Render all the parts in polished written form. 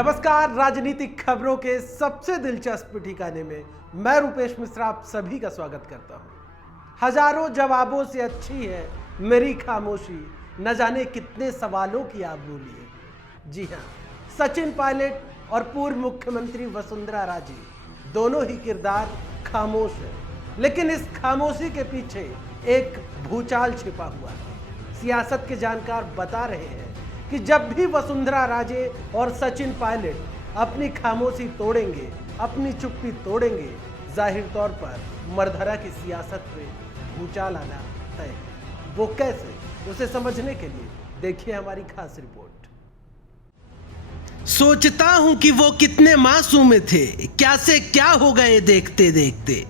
नमस्कार, राजनीतिक खबरों के सबसे दिलचस्प ठिकाने में मैं रूपेश मिश्रा आप सभी का स्वागत करता हूं। हजारों जवाबों से अच्छी है मेरी खामोशी, न जाने कितने सवालों की आप बोली है। जी हां, सचिन पायलट और पूर्व मुख्यमंत्री वसुंधरा राजे दोनों ही किरदार खामोश है, लेकिन इस खामोशी के पीछे एक भूचाल छिपा हुआ है। सियासत के जानकार बता रहे हैं कि जब भी वसुंधरा राजे और सचिन पायलट अपनी खामोशी तोड़ेंगे, अपनी चुप्पी तोड़ेंगे, जाहिर तौर पर मरधरा की सियासत में भूचाल आना तय है। वो कैसे, उसे समझने के लिए देखिए हमारी खास रिपोर्ट। सोचता हूं कि वो कितने मासूम थे, क्या से क्या हो गए देखते देखते।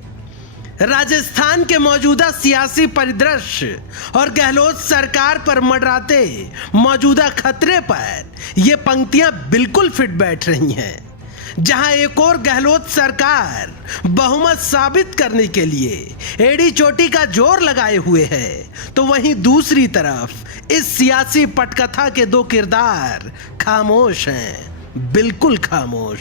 राजस्थान के मौजूदा सियासी परिदृश्य और गहलोत सरकार पर मंडराते मौजूदा खतरे पर ये पंक्तियां बिल्कुल फिट बैठ रही हैं। जहां एक और गहलोत सरकार बहुमत साबित करने के लिए एड़ी चोटी का जोर लगाए हुए है, तो वहीं दूसरी तरफ इस सियासी पटकथा के दो किरदार खामोश हैं, बिल्कुल खामोश।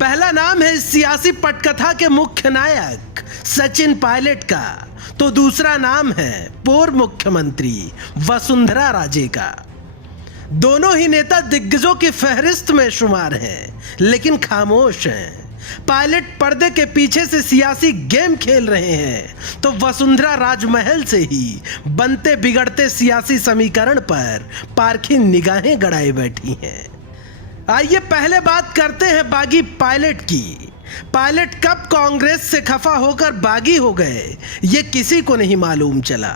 पहला नाम है इस सियासी पटकथा के मुख्य नायक सचिन पायलट का, तो दूसरा नाम है पूर्व मुख्यमंत्री वसुंधरा राजे का। दोनों ही नेता दिग्गजों की फहरिस्त में शुमार हैं, लेकिन खामोश हैं। पायलट पर्दे के पीछे से सियासी गेम खेल रहे हैं, तो वसुंधरा राजमहल से ही बनते बिगड़ते सियासी समीकरण पर पारखी निगाहें गड़ाए बैठी हैं। आइए पहले बात करते हैं बागी पायलट की। पायलट कब कांग्रेस से खफा होकर बागी हो गए ये किसी को नहीं मालूम चला,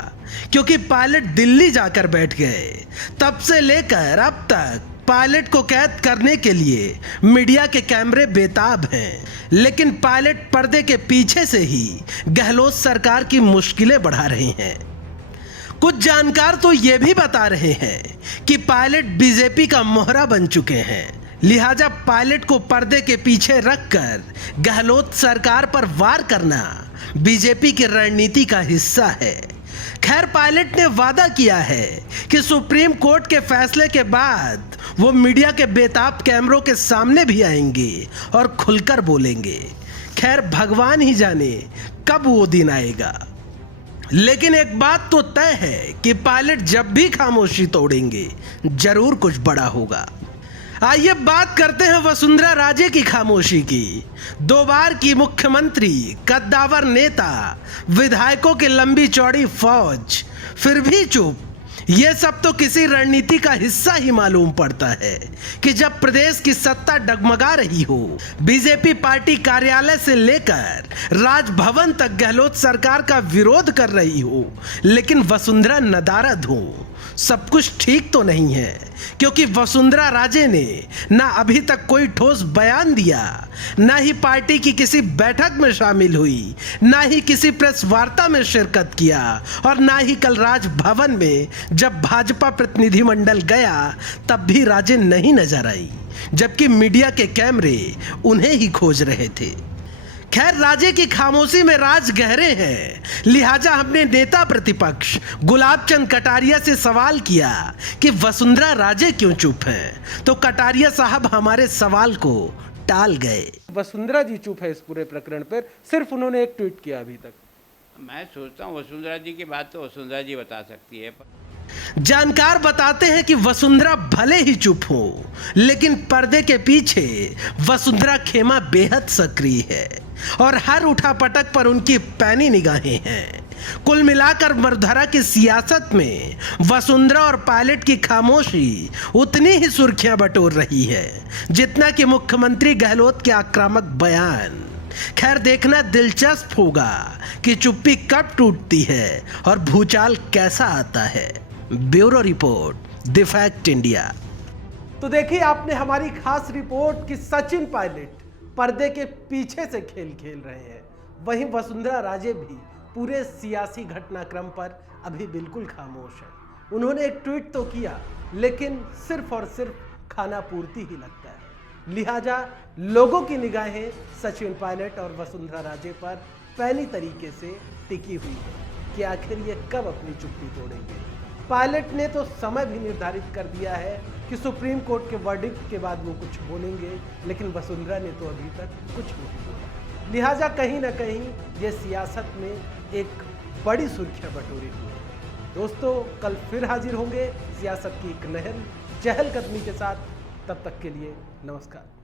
क्योंकि पायलट दिल्ली जाकर बैठ गए। तब से लेकर अब तक पायलट को कैद करने के लिए मीडिया के कैमरे बेताब हैं, लेकिन पायलट पर्दे के पीछे से ही गहलोत सरकार की मुश्किलें बढ़ा रहे हैं। कुछ जानकार तो ये भी बता रहे हैं कि पायलट बीजेपी का मोहरा बन चुके हैं, लिहाजा पायलट को पर्दे के पीछे रखकर गहलोत सरकार पर वार करना बीजेपी की रणनीति का हिस्सा है। खैर, पायलट ने वादा किया है कि सुप्रीम कोर्ट के फैसले के बाद वो मीडिया के बेताब कैमरों के सामने भी आएंगे और खुलकर बोलेंगे। खैर, भगवान ही जाने कब वो दिन आएगा, लेकिन एक बात तो तय है कि पायलट जब भी खामोशी तोड़ेंगे जरूर कुछ बड़ा होगा। आइए बात करते हैं वसुंधरा राजे की खामोशी की। 2 बार की मुख्यमंत्री, कद्दावर नेता, विधायकों की लंबी चौड़ी फौज, फिर भी चुप। ये सब तो किसी रणनीति का हिस्सा ही मालूम पड़ता है कि जब प्रदेश की सत्ता डगमगा रही हो, बीजेपी पार्टी कार्यालय से लेकर राजभवन तक गहलोत सरकार का विरोध कर रही हो, लेकिन वसुंधरा नदारद हो। सब कुछ ठीक तो नहीं है, क्योंकि वसुंधरा राजे ने ना अभी तक कोई ठोस बयान दिया, ना ही पार्टी की किसी बैठक में शामिल हुई, ना ही किसी प्रेस वार्ता में शिरकत किया, और ना ही कल राजभवन में जब भाजपा प्रतिनिधिमंडल गया तब भी राजे नहीं नजर आई, जबकि मीडिया के कैमरे उन्हें ही खोज रहे थे। खैर, राजे की खामोशी में राज गहरे हैं, लिहाजा हमने नेता प्रतिपक्ष गुलाब चंद कटारिया से सवाल किया कि वसुंधरा राजे क्यों चुप हैं, तो कटारिया साहब हमारे सवाल को टाल गए। वसुंधरा जी चुप है इस पूरे प्रकरण पर, सिर्फ उन्होंने एक ट्वीट किया अभी तक। मैं सोचता हूँ वसुंधरा जी की बात तो वसुंधरा जी बता सकती है। जानकार बताते हैं कि वसुंधरा भले ही चुप हो, लेकिन पर्दे के पीछे वसुंधरा खेमा बेहद सक्रिय है और हर उठापटक पर उनकी पैनी निगाहें हैं। कुल मिलाकर मरधरा की सियासत में वसुंधरा और पायलट की खामोशी उतनी ही सुर्खियां बटोर रही है जितना कि मुख्यमंत्री गहलोत के आक्रामक बयान। खैर, देखना दिलचस्प होगा कि चुप्पी कब टूटती है और भूचाल कैसा आता है। Bureau report, the fact India. तो देखिए आपने हमारी खास रिपोर्ट कि सचिन पायलट पर्दे के पीछे से खेल खेल रहे हैं, वहीं वसुंधरा राजे भी पूरे सियासी घटनाक्रम पर अभी बिल्कुल खामोश है। उन्होंने एक ट्वीट तो किया, लेकिन सिर्फ और सिर्फ खाना पूर्ति ही लगता है। लिहाजा लोगों की निगाहें सचिन पायलट और वसुंधरा राजे पर पैनी तरीके से टिकी हुई है कि आखिर ये कब अपनी चुप्पी तोड़ेंगे। पायलट ने तो समय भी निर्धारित कर दिया है कि सुप्रीम कोर्ट के वर्डिक्ट के बाद वो कुछ बोलेंगे, लेकिन वसुंधरा ने तो अभी तक कुछ नहीं बोला। लिहाजा कहीं ना कहीं ये सियासत में एक बड़ी सुर्खियां बटोरी हुई है। दोस्तों, कल फिर हाजिर होंगे सियासत की एक नहर चहलकदमी के साथ। तब तक के लिए नमस्कार।